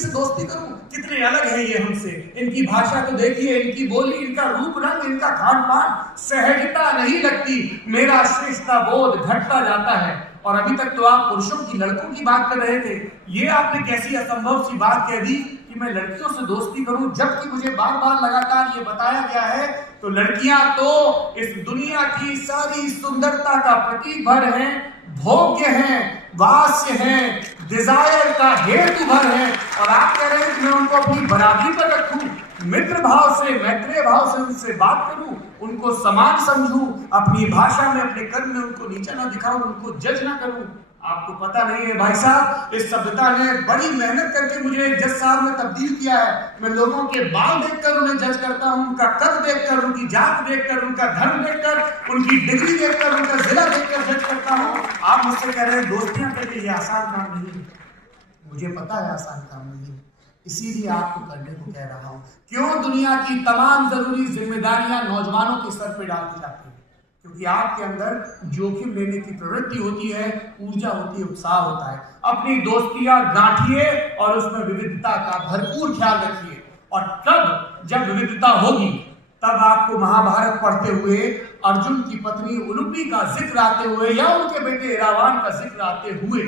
से दोस्ती करूं? कितने अलग है ये हमसे। इनकी भाषा को देखिए, इनकी बोली, इनका रूप रंग, इनका खान पान, सहजता नहीं लगती। मेरा श्रेष्ठता बोध घटता जाता है। और अभी तक तो आप पुरुषों की, लड़कों की बात कर रहे थे। ये आपने कैसी असंभव सी बात कह दी कि मैं लड़कियों से दोस्ती करूं, जबकि मुझे बार बार लगातार ये बताया गया है तो लड़कियां तो इस दुनिया की सारी सुंदरता का प्रतीक भर हैं, भोग्य हैं, वास्य हैं, डिजायर का हेतु भर है। और आप कह रहे हैं कि मैं उनको अपनी बराबरी पर रखूं, मित्र भाव से, मैत्रीय भाव से उनसे बात करूं, उनको समान समझूं, अपनी भाषा में, अपने कर्म में उनको नीचा ना दिखाऊं, उनको जज ना करूं। आपको पता नहीं है भाई साहब, इस सभ्यता ने बड़ी मेहनत करके मुझे जज साहब में तब्दील किया है। मैं लोगों के बाल देखकर उन्हें जज करता हूं, उनका कद देखकर, उनकी जात देखकर, उनका धर्म देखकर, उनकी डिग्री देखकर, उनका जिला देखकर जज करता हूं। आप मुझसे कह रहे हैं दोस्तियां करके, ये आसान काम नहीं है। मुझे पता है आसान काम नहीं है, इसीलिए आपको करने को कह रहा हूं। क्यों दुनिया की तमाम जरूरी जिम्मेदारियां नौजवानों के सर पे डाल दी जाती है? क्योंकि आपके अंदर जोखिम लेने की प्रवृत्ति होती है, ऊर्जा होती है, उत्साह होता है। अपनी दोस्तियां गांठिए और उसमें विविधता का भरपूर ख्याल रखिए। और तब जब विविधता होगी, तब आपको महाभारत पढ़ते हुए अर्जुन की पत्नी उलूपी का जिक्र आते हुए या उनके बेटे इरावान का जिक्र आते हुए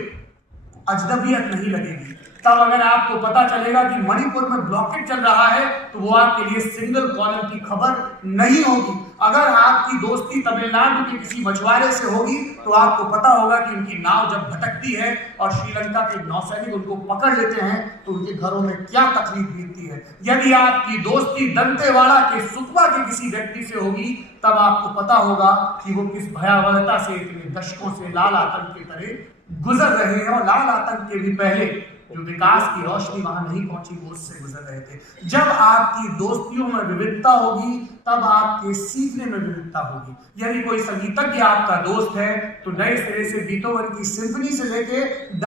अजनबियत नहीं लगेगी। तब अगर आपको पता चलेगा कि मणिपुर में ब्लॉकेट चल रहा है, तो वो आपके लिए सिंगल कॉलम की खबर नहीं होगी। अगर आपकी दोस्ती तमिलनाडु के किसी मछुआरे से होगी, तो आपको पता होगा कि उनकी नाव जब भटकती है और श्रीलंका के नौसैनिक उनको पकड़ लेते हैं, तो उनके घरों में क्या तकलीफ बीतती है। यदि आपकी दोस्ती दंतेवाड़ा के सुकमा के किसी व्यक्ति से होगी, तब आपको पता होगा कि वो किस भयावहता से इतने दशकों से लाल आतंक की तरह गुजर रहे हैं। और लाल आतंक के भी पहले जो विकास की रोशनी वहां नहीं पहुंची, वो उससे गुजर रहे थे। जब आपकी दोस्तियों में विविधता होगी, तब आपके सीखने में विविधता होगी। यदि कोई संगीतज्ञ आपका दोस्त है, तो नए सिरे से बीथोवन की सिम्फनी से लेके